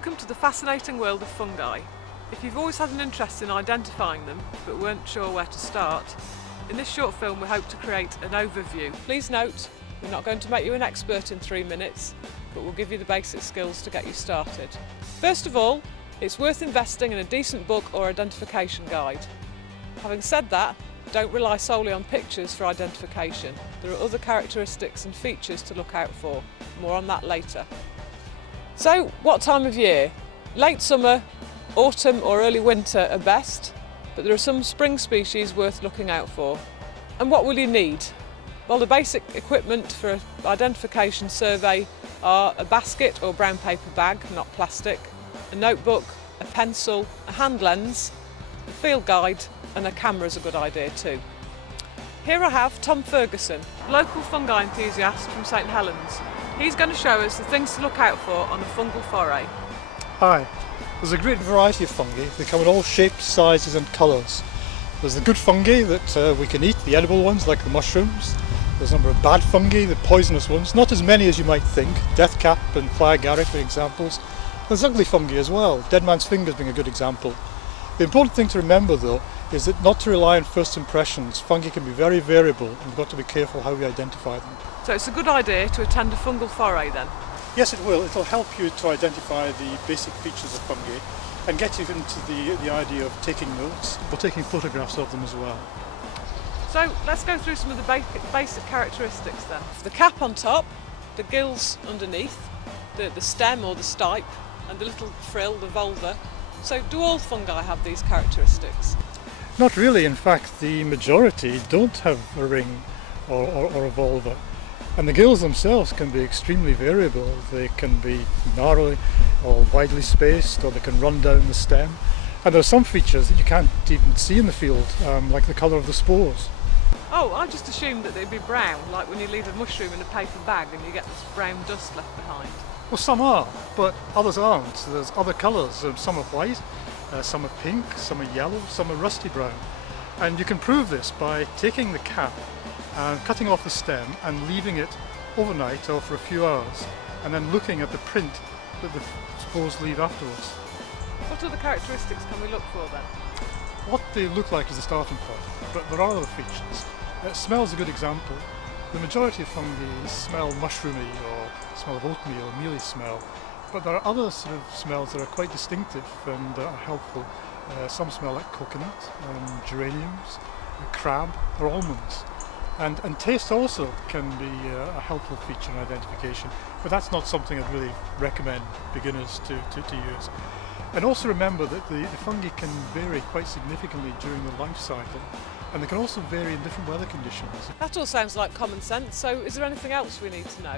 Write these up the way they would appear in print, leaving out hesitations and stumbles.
Welcome to the fascinating world of fungi. If you've always had an interest in identifying them but weren't sure where to start, in this short film we hope to create an overview. Please note, we're not going to make you an expert in 3 minutes, but we'll give you the basic skills to get you started. First of all, it's worth investing in a decent book or identification guide. Having said that, don't rely solely on pictures for identification. There are other characteristics and features to look out for. More on that later. So, what time of year? Late summer, autumn or early winter are best, but there are some spring species worth looking out for. And what will you need? Well, the basic equipment for an identification survey are a basket or brown paper bag, not plastic, a notebook, a pencil, a hand lens, a field guide, and a camera is a good idea too. Here I have Tom Ferguson, local fungi enthusiast from St Helens. He's going to show us the things to look out for on a fungal foray. Hi, there's a great variety of fungi. They come in all shapes, sizes and colours. There's the good fungi that we can eat, the edible ones like the mushrooms. There's a number of bad fungi, the poisonous ones, not as many as you might think. Deathcap and fly agaric are examples. There's ugly fungi as well, dead man's fingers being a good example. The important thing to remember though is that not to rely on first impressions. Fungi can be very variable and we've got to be careful how we identify them. So it's a good idea to attend a fungal foray then? Yes, it will. It'll help you to identify the basic features of fungi and get you into the idea of taking notes or taking photographs of them as well. So let's go through some of the basic characteristics then. The cap on top, the gills underneath, the stem or the stipe, and the little frill, the vulva. So do all fungi have these characteristics? Not really. In fact, the majority don't have a ring or a vulva. And the gills themselves can be extremely variable. They can be narrow or widely spaced, or they can run down the stem. And there are some features that you can't even see in the field, like the colour of the spores. Oh, I just assumed that they'd be brown, like when you leave a mushroom in a paper bag and you get this brown dust left behind. Well, some are, but others aren't. So there's other colours. Some are white, some are pink, some are yellow, some are rusty brown. And you can prove this by taking the cap and cutting off the stem and leaving it overnight or for a few hours, and then looking at the print that the spores leave afterwards. What other characteristics can we look for then? What they look like is the starting point, but there are other features. Smell is a good example. The majority of fungi smell mushroomy or smell of oatmeal or mealy smell, but there are other sort of smells that are quite distinctive and are helpful. Some smell like coconut, geraniums, crab or almonds. And taste also can be a helpful feature in identification, but that's not something I'd really recommend beginners to use. And also remember that the fungi can vary quite significantly during the life cycle, and they can also vary in different weather conditions. That all sounds like common sense, so is there anything else we need to know?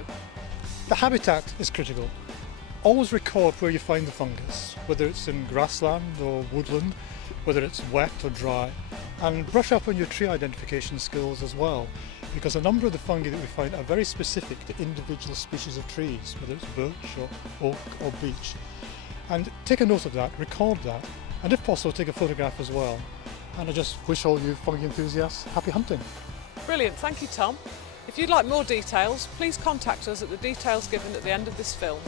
The habitat is critical. Always record where you find the fungus, whether it's in grassland or woodland, whether it's wet or dry, and brush up on your tree identification skills as well, because a number of the fungi that we find are very specific to individual species of trees, whether it's birch or oak or beech. And take a note of that, record that, and if possible take a photograph as well. And I just wish all you fungi enthusiasts happy hunting. Brilliant, thank you Tom. If you'd like more details, please contact us at the details given at the end of this film.